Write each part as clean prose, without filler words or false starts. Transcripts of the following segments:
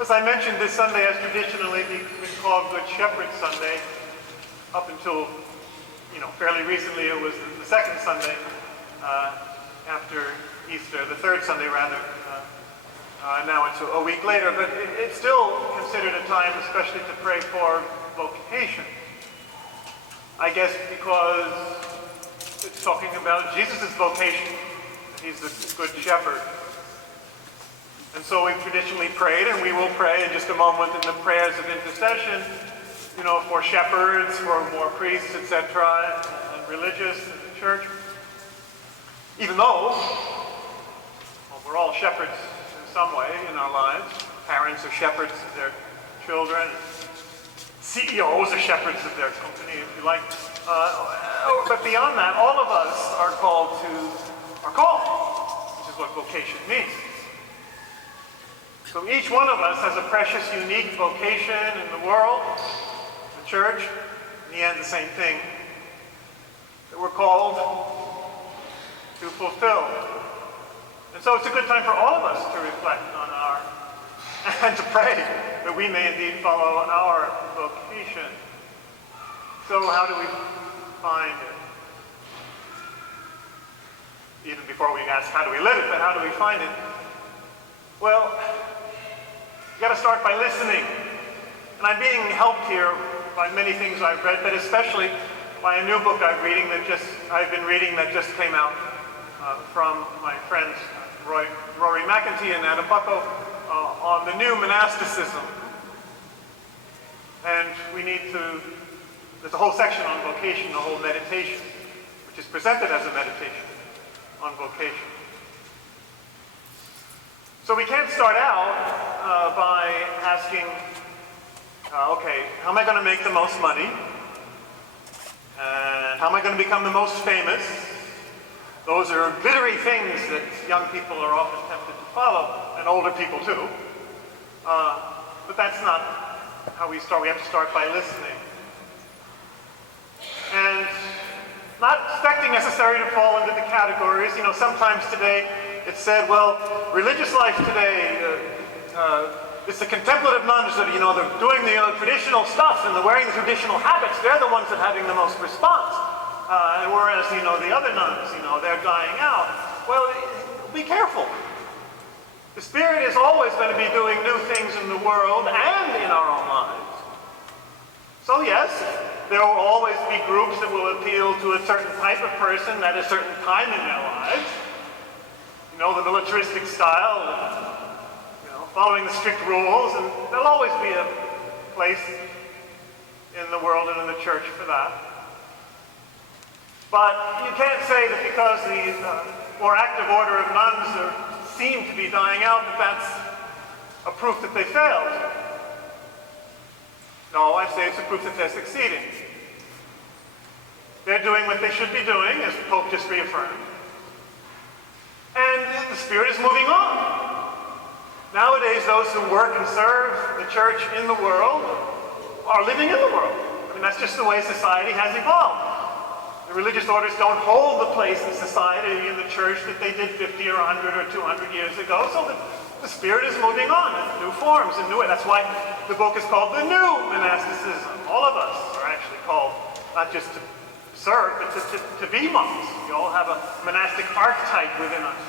As I mentioned, this Sunday has traditionally been called Good Shepherd Sunday. Up until, fairly recently, it was the second Sunday after Easter, the third Sunday rather. Now it's a week later, but it's still considered a time especially to pray for vocation. I guess because it's talking about Jesus' vocation. He's the Good Shepherd. And so we've traditionally prayed, and we will pray in just a moment in the prayers of intercession, for shepherds, for more priests, etc., and religious in the church. Even though, we're all shepherds in some way in our lives. Parents are shepherds of their children. CEOs are shepherds of their company, if you like. But beyond that, all of us are called to our call, which is what vocation means. So each one of us has a precious, unique vocation in the world, the church, in the end, the same thing that we're called to fulfill. And so it's a good time for all of us to reflect on and to pray that we may indeed follow our vocation. So how do we find it? Even before we ask how do we live it, but how do we find it? Well, you got to start by listening. And I'm being helped here by many things I've read, but especially by a new book I've been reading that just came out from my friends Rory McEntee and Adam Bucko on the new monasticism. And there's a whole section on vocation, a whole meditation, which is presented as a meditation on vocation. So we can't start out by asking, okay, how am I going to make the most money? And how am I going to become the most famous? Those are glittery things that young people are often tempted to follow, and older people too. But that's not how we start. We have to start by listening. And not expecting necessarily to fall into the categories. Sometimes today it's said, well, religious life today, it's the contemplative nuns that, they're doing the traditional stuff and they're wearing the traditional habits. They're the ones that are having the most response. And whereas, the other nuns, they're dying out. Well, be careful. The Spirit is always going to be doing new things in the world and in our own lives. So yes, there will always be groups that will appeal to a certain type of person at a certain time in their lives. The militaristic style, following the strict rules, and there'll always be a place in the world and in the church for that. But you can't say that because the more active order of nuns seem to be dying out, that's a proof that they failed. No, I say it's a proof that they're succeeding. They're doing what they should be doing, as the Pope just reaffirmed. And the Spirit is moving on. Nowadays, those who work and serve the church in the world are living in the world. That's just the way society has evolved. The religious orders don't hold the place in society, in the church, that they did 50 or 100 or 200 years ago. So the Spirit is moving on in new forms, in new ways. That's why the book is called The New Monasticism. All of us are actually called not just to serve, but to be monks. We all have a monastic archetype within us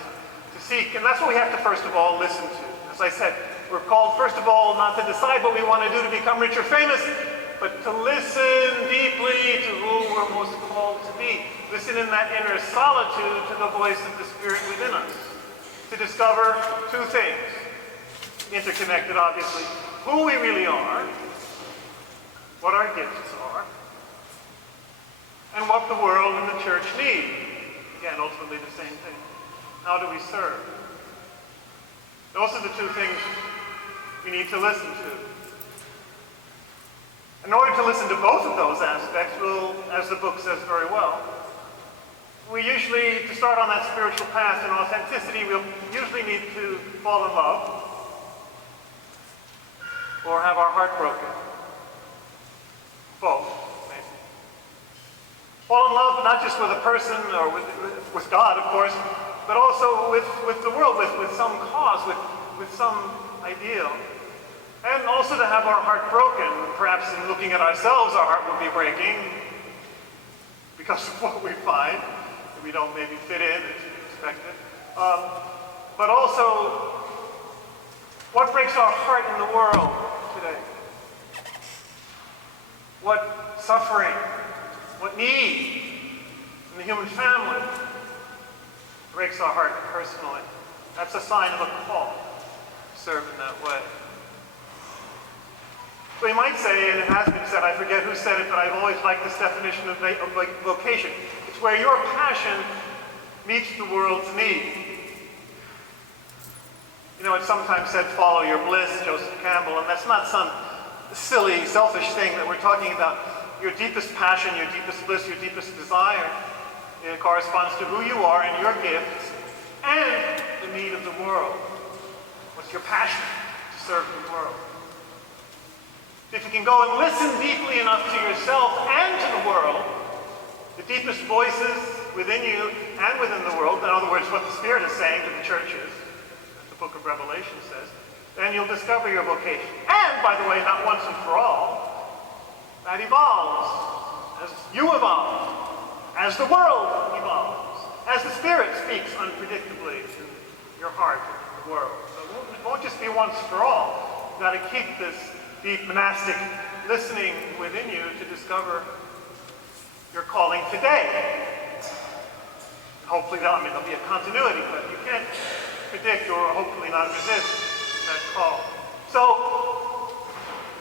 to seek, and that's what we have to first of all listen to. As I said, we're called first of all not to decide what we want to do to become rich or famous, but to listen deeply to who we're most called to be. Listen in that inner solitude to the voice of the Spirit within us, to discover two things, interconnected obviously, who we really are, what our gifts are, and what the world and the church need. Again, ultimately the same thing. How do we serve? Those are the two things we need to listen to. In order to listen to both of those aspects, we'll, as the book says very well, we usually, to start on that spiritual path and authenticity, we'll usually need to fall in love or have our heart broken. Both, maybe. Fall in love not just with a person or with God, of course, but also with the world, with some cause, with some ideal. And also to have our heart broken. Perhaps in looking at ourselves, our heart will be breaking because of what we find, that we don't maybe fit in as expected. But also, what breaks our heart in the world today? What suffering, what need in the human family breaks our heart personally? That's a sign of a call to serve in that way. So you might say, and it has been said, I forget who said it, but I've always liked this definition of vocation. It's where your passion meets the world's need. You know, it's sometimes said, follow your bliss, Joseph Campbell, and that's not some silly, selfish thing that we're talking about. Your deepest passion, your deepest bliss, your deepest desire, it corresponds to who you are and your gifts and the need of the world. What's your passion to serve the world? If you can go and listen deeply enough to yourself and to the world, the deepest voices within you and within the world, in other words, what the Spirit is saying to the churches, as the book of Revelation says, then you'll discover your vocation. And, by the way, not once and for all, that evolves as you evolve, as the world evolves, as the Spirit speaks unpredictably to your heart and the world. So it won't just be once for all. You've got to keep this deep monastic listening within you to discover your calling today. Hopefully, there'll be a continuity, but you can't predict or hopefully not resist that call. So,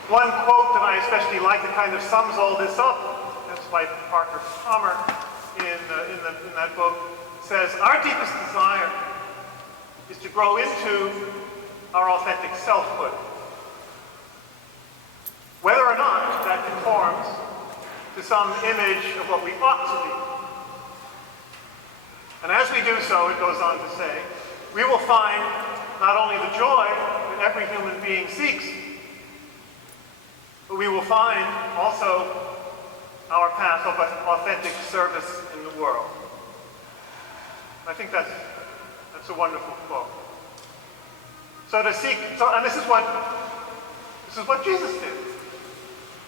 one quote that I especially like that kind of sums all this up, that's by Parker Palmer in that book, says, our deepest desire is to grow into our authentic selfhood, whether or not that conforms to some image of what we ought to be. And as we do so, it goes on to say, we will find not only the joy that every human being seeks, but we will find also our path of authentic service in the world. I think that's a wonderful quote. So to seek, and this is what Jesus did,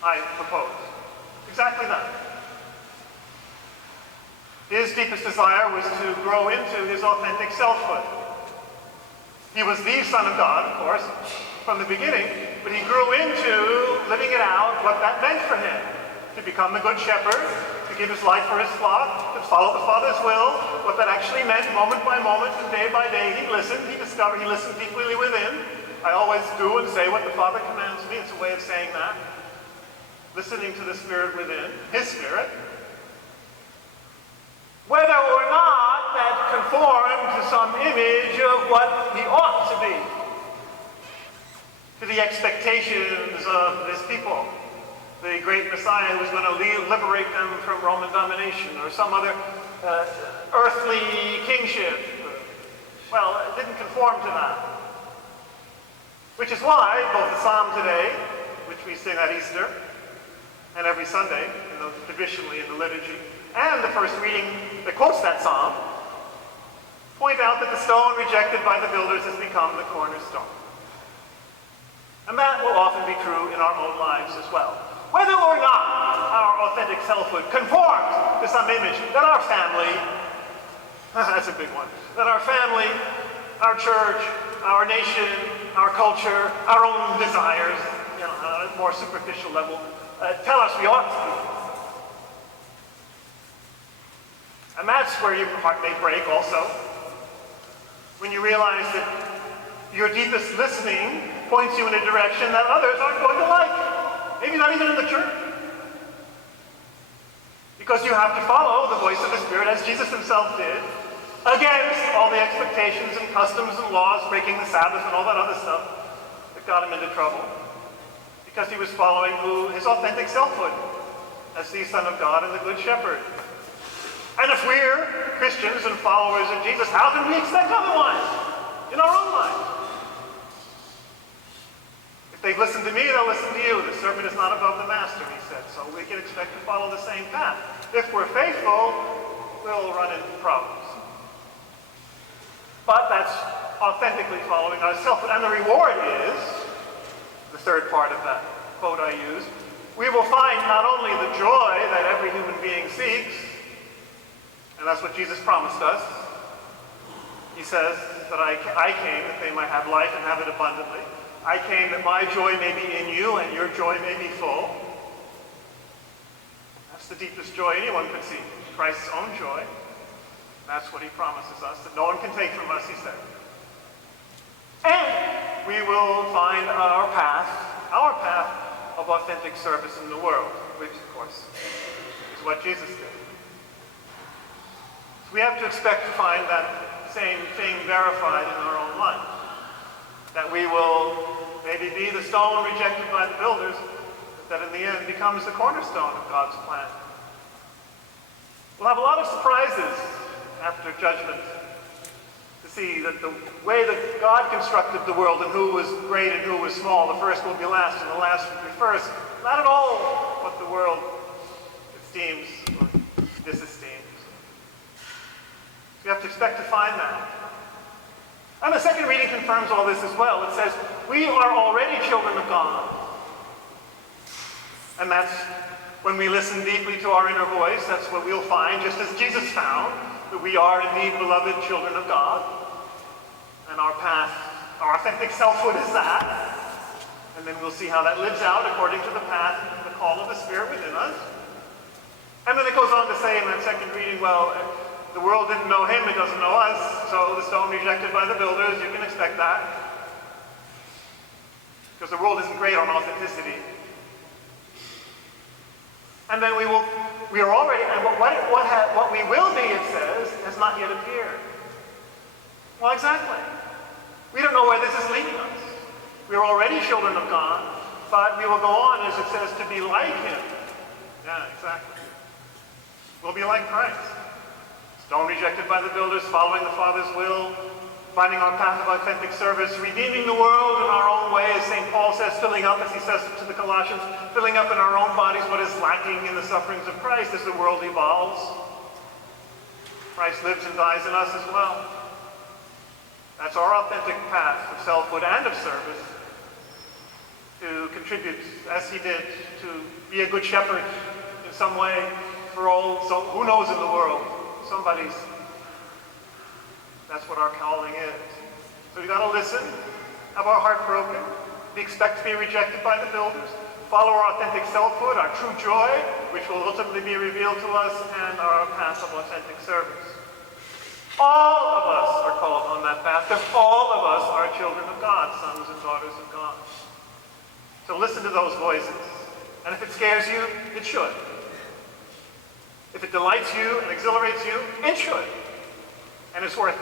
I propose. Exactly that. His deepest desire was to grow into his authentic selfhood. He was the Son of God, of course, from the beginning, but he grew into living it out, what that meant for him. To become the good shepherd, to give his life for his flock, to follow the Father's will, what that actually meant moment by moment and day by day. He listened, he discovered, he listened deeply within. I always do and say what the Father commands me. It's a way of saying that. Listening to the Spirit within, his Spirit. Whether or not that conformed to some image of what he ought to be, to the expectations of his people, the great Messiah who was going to liberate them from Roman domination or some other earthly kingship. Well, it didn't conform to that. Which is why both the Psalm today, which we sing at Easter, and every Sunday, traditionally in the liturgy, and the first reading that quotes that psalm, point out that the stone rejected by the builders has become the cornerstone. And that will often be true in our own lives as well. Whether or not our authentic selfhood conforms to some image that our family, that's a big one, that our family, our church, our nation, our culture, our own desires, on a more superficial level, tell us we ought to be. And that's where your heart may break also, when you realize that your deepest listening points you in a direction that others aren't going to like. Maybe not even in the church. Because you have to follow the voice of the Spirit, as Jesus himself did, against all the expectations and customs and laws, breaking the Sabbath and all that other stuff that got him into trouble. Because he was following his authentic selfhood as the Son of God and the Good Shepherd. And if we're Christians and followers of Jesus, how can we expect otherwise in our own lives? If they've listened to me, they'll listen to you. The servant is not above the master, he said. So we can expect to follow the same path. If we're faithful, we'll run into problems. But that's authentically following our selfhood. And the reward is the third part of that quote I used, we will find not only the joy that every human being seeks, and that's what Jesus promised us. He says that I came that they might have life and have it abundantly. I came that my joy may be in you and your joy may be full. That's the deepest joy anyone could see, Christ's own joy. That's what he promises us, that no one can take from us, he said. And we will find our path of authentic service in the world, which, of course, is what Jesus did. So we have to expect to find that same thing verified in our own life. That we will maybe be the stone rejected by the builders, but that in the end becomes the cornerstone of God's plan. We'll have a lot of surprises after judgment to see that the way that God constructed the world and who was great and who was small, the first will be last and the last will be first, not at all what the world esteems or disesteems. So you have to expect to find that. And the second reading confirms all this as well. It says, we are already children of God. And that's when we listen deeply to our inner voice, that's what we'll find, just as Jesus found, that we are indeed beloved children of God. And our path, our authentic selfhood is that. And then we'll see how that lives out according to the path and the call of the Spirit within us. And then it goes on to say in that second reading, well, the world didn't know him, it doesn't know us, so the stone rejected by the builders, you can expect that. Because the world isn't great on authenticity. And then we are already, and what we will be, it says, has not yet appeared. Well, exactly. We don't know where this is leading us. We are already children of God, but we will go on, as it says, to be like him. Yeah, exactly. We'll be like Christ. Stone rejected by the builders, following the Father's will, finding our path of authentic service, redeeming the world in our own way, as St. Paul says, filling up, as he says to the Colossians, filling up in our own bodies what is lacking in the sufferings of Christ as the world evolves. Christ lives and dies in us as well. That's our authentic path of selfhood and of service, to contribute, as he did, to be a good shepherd in some way for all, so who knows in the world. Somebody's, that's what our calling is. So we got to listen, have our heart broken, we expect to be rejected by the builders, follow our authentic selfhood, our true joy, which will ultimately be revealed to us, and our path of authentic service. All of us are called on that path, because all of us are children of God, sons and daughters of God. So listen to those voices. And if it scares you, it should. If it delights you and exhilarates you, it should. And it's worth it.